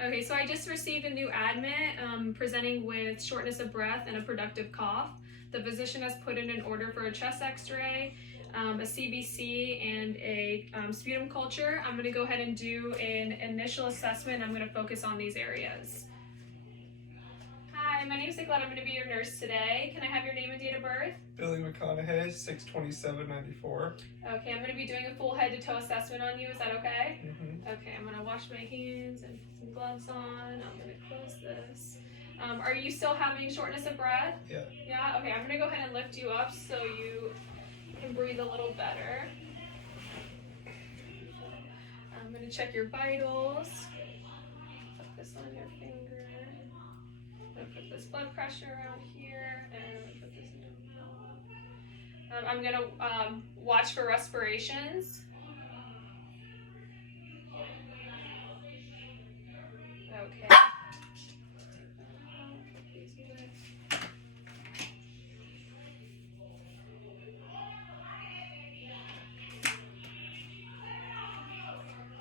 Okay, so I just received a new admit presenting with shortness of breath and a productive cough. The physician has put in an order for a chest x-ray, a CBC, and a sputum culture. I'm going to go ahead and do an initial assessment. I'm going to focus on these areas. Hi, my name is Nicolette. I'm going to be your nurse today. Can I have your name and date of birth? Billy McConaughey, 6/27/94. Okay, I'm going to be doing a full head to toe assessment on you. Is that okay? Mm-hmm. Okay, I'm going to wash my hands and put some gloves on. I'm going to close this. Are you still having shortness of breath? Yeah. Yeah? Okay, I'm going to go ahead and lift you up so you can breathe a little better. I'm going to check your vitals. Put this on your finger. I'm going to put this blood pressure around here and put this in your mouth. I'm going to watch for respirations. Okay.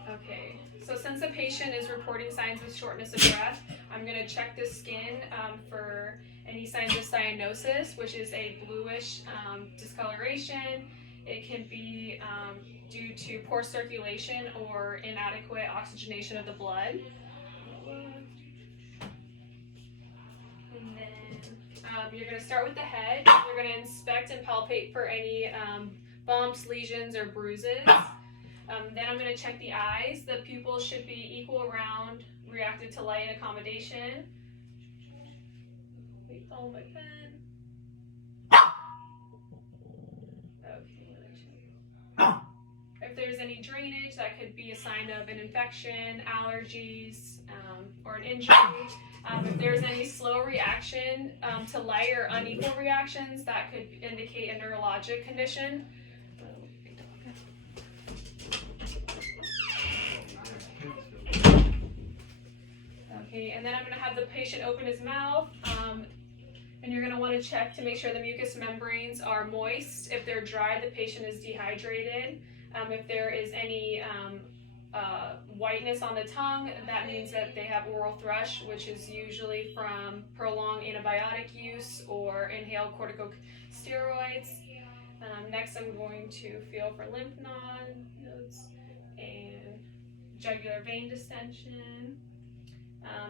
Okay, so since the patient is reporting signs of shortness of breath, I'm going to check the skin for any signs of cyanosis, which is a bluish discoloration. It can be due to poor circulation or inadequate oxygenation of the blood. And then you're going to start with the head. You're going to inspect and palpate for any bumps, lesions, or bruises. Then I'm going to check the eyes. The pupils should be equal around, reactive to light and accommodation. Wait, follow my pen. Okay. If there's any drainage, that could be a sign of an infection, allergies, or an injury. If there's any slow reaction to light or unequal reactions, that could indicate a neurologic condition. Okay, and then I'm going to have the patient open his mouth, and you're going to want to check to make sure the mucous membranes are moist. If they're dry, the patient is dehydrated. If there is any whiteness on the tongue, that means that they have oral thrush, which is usually from prolonged antibiotic use or inhaled corticosteroids. Next, I'm going to feel for lymph nodes and jugular vein distension.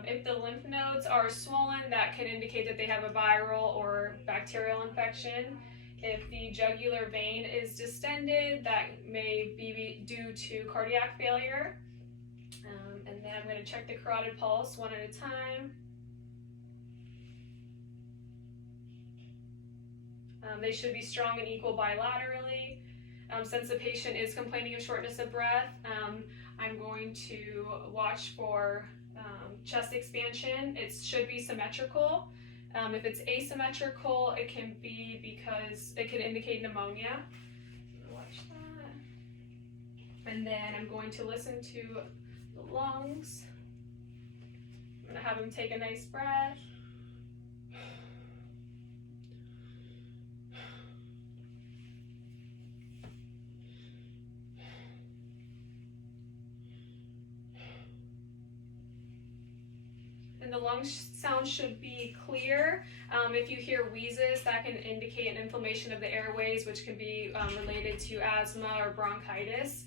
If the lymph nodes are swollen, that can indicate that they have a viral or bacterial infection. If the jugular vein is distended, that may be due to cardiac failure. And then I'm going to check the carotid pulse one at a time. They should be strong and equal bilaterally. Since the patient is complaining of shortness of breath, I'm going to watch for chest expansion. It should be symmetrical. If it's asymmetrical, it can be because it could indicate pneumonia. Watch that. And then I'm going to listen to the lungs. I'm going to have him take a nice breath. And the lung sound should be clear. If you hear wheezes, that can indicate an inflammation of the airways, which can be related to asthma or bronchitis.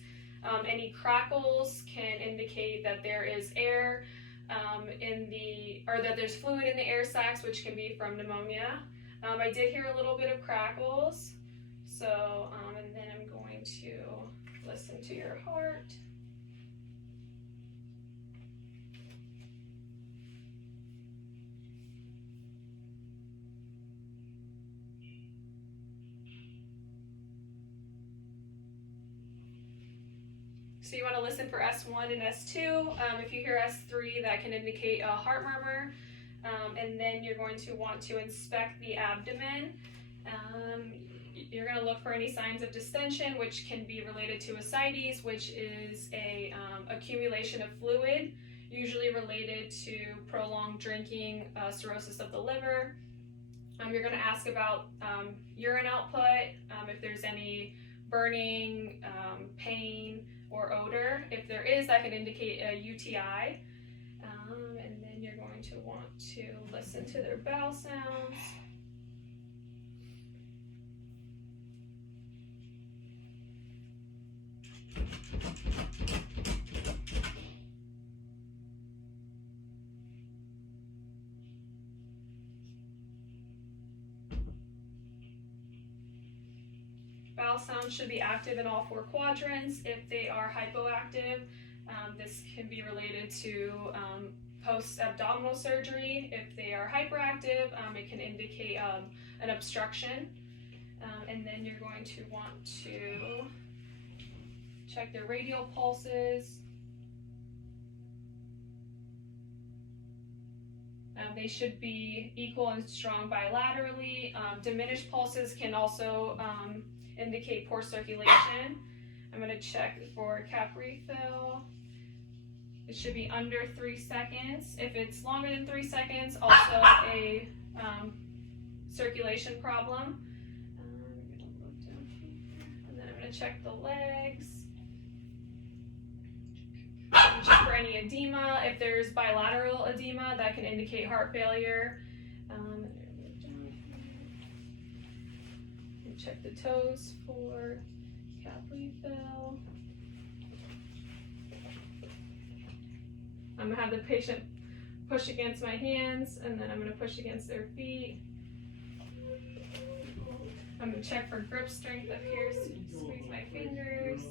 Any crackles can indicate that there is air that there's fluid in the air sacs, which can be from pneumonia. I did hear a little bit of crackles. So, and then I'm going to listen to your heart. So you want to listen for S1 and S2. If you hear S3, that can indicate a heart murmur. And then you're going to want to inspect the abdomen. You're going to look for any signs of distension, which can be related to ascites, which is a accumulation of fluid, usually related to prolonged drinking, cirrhosis of the liver. You're going to ask about urine output, if there's any burning, pain, or odor. If there is, that can indicate a UTI. going to want to listen to their bowel sounds. Bowel sounds should be active in all 4 quadrants. If they are hypoactive, this can be related to post-abdominal surgery. If they are hyperactive, it can indicate an obstruction. And then you're going to want to check their radial pulses. They should be equal and strong bilaterally. Diminished pulses can also indicate poor circulation. I'm going to check for cap refill. It should be under 3 seconds. If it's longer than 3 seconds, also a circulation problem. I'm going to look down here, and then I'm going to check the legs. Check for any edema. If there's bilateral edema, that can indicate heart failure. Check the toes for cap refill. I'm going to have the patient push against my hands, and then I'm going to push against their feet. I'm going to check for grip strength up here, so squeeze my fingers.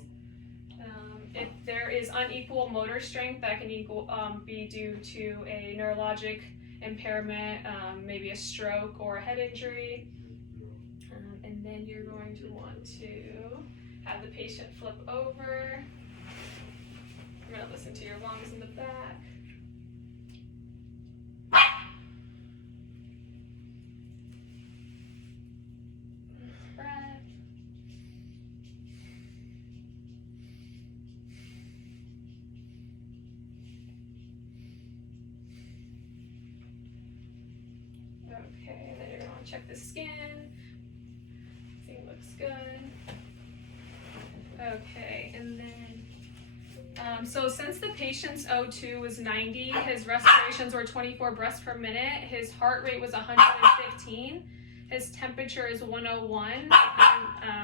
If there is unequal motor strength, that can be due to a neurologic impairment, maybe a stroke or a head injury. And then you're going to want to have the patient flip over. I'm going to listen to your lungs in the back. Breath. Okay, and then you're going to check the skin. Looks good. Okay, and then, so since the patient's O2 was 90, his respirations were 24 breaths per minute, his heart rate was 115, his temperature is 101,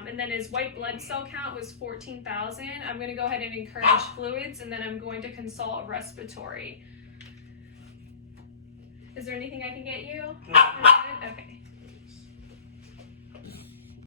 and then his white blood cell count was 14,000. I'm going to go ahead and encourage fluids, and then I'm going to consult a respiratory. Is there anything I can get you? Okay.